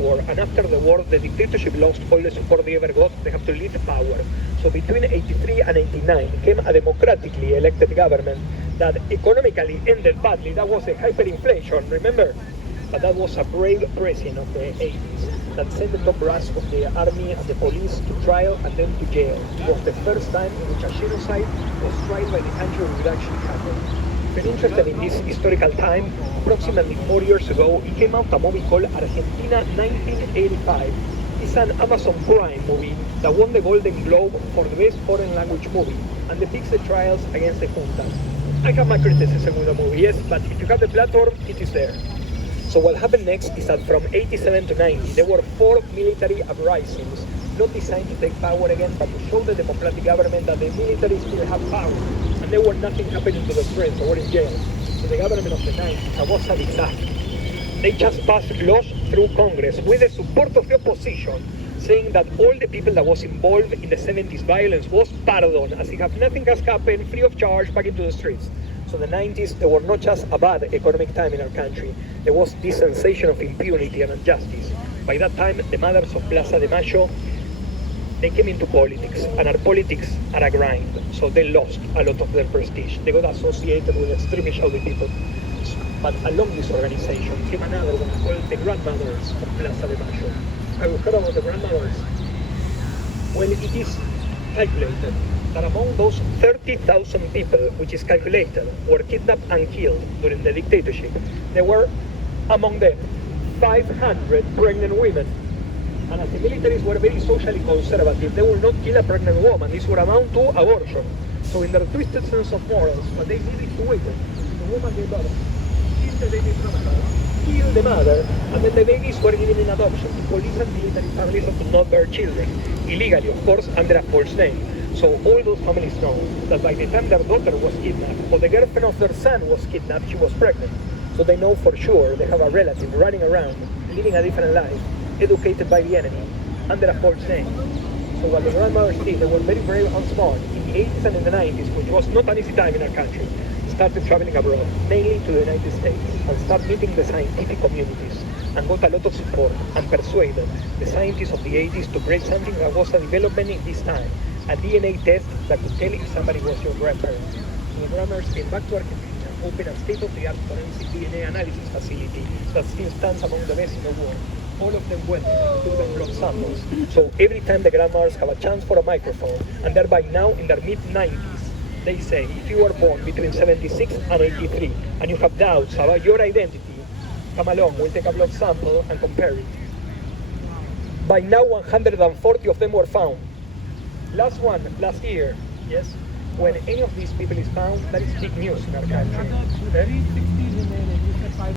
war, and after the war, the dictatorship lost all the support they ever got. They have to leave power. So between 83 and 89 came a democratically elected government that economically ended badly. That was a hyperinflation, remember? But that was a brave president of the 80s that sent the top brass of the army and the police to trial and then to jail. It was the first time in which a genocide was tried by the country would actually happen. If you're interested in this historical time, approximately 4 years ago, it came out a movie called Argentina 1985. It's an Amazon Prime movie that won the Golden Globe for the best foreign language movie and depicts the trials against the juntas. I have my criticism with the movie, yes, but if you have the platform, it is there. So what happened next is that from 87 to 90, there were 4 military uprisings, not designed to take power again, but to show the democratic government that the military still have power. And there were nothing happening to the friends who were in jail. So the government of the 90s was a disaster. They just passed laws through Congress with the support of the opposition, saying that all the people that was involved in the 70s violence was pardoned, as if nothing has happened, free of charge, back into the streets. So the 90s, they were not just a bad economic time in our country, there was this sensation of impunity and injustice. By that time, the mothers of Plaza de Mayo, they came into politics, and our politics are a grind, so they lost a lot of their prestige. They got associated with extremely shady people. But along this organization came another one called the Grandmothers of Plaza de Mayo. Have you heard about the Grandmothers? Well, it is calculated that among those 30,000 people, which is calculated, were kidnapped and killed during the dictatorship, there were among them 500 pregnant women. And as the militaries were very socially conservative, they would not kill a pregnant woman. This would amount to abortion. So in their twisted sense of morals, what they did is to wait. The woman gave birth, kill the baby from her, kill the mother, and then the babies were given in adoption to police and military families that could not bear children. Illegally, of course, under a false name. So all those families know that by the time their daughter was kidnapped, or the girlfriend of their son was kidnapped, she was pregnant. So they know for sure they have a relative running around, living a different life, educated by the enemy, under a false name. So what the grandmothers did, they were very brave and smart. In the 80s and in the 90s, which was not an easy time in our country, started traveling abroad, mainly to the United States, and started meeting the scientific communities, and got a lot of support, and persuaded the scientists of the 80s to create something that was a development in this time, a DNA test that could tell if somebody was your grandparent. So the grandmothers came back to Argentina, opened a state-of-the-art forensic DNA analysis facility that still stands among the best in the world. All of them went and took them blood samples. So every time the grandmothers have a chance for a microphone, and they're by now in their mid-90s, they say, if you were born between 76 and 83, and you have doubts about your identity, come along, we'll take a blood sample and compare it. By now, 140 of them were found. Last year, yes, when any of these people is found, that is big news in our country.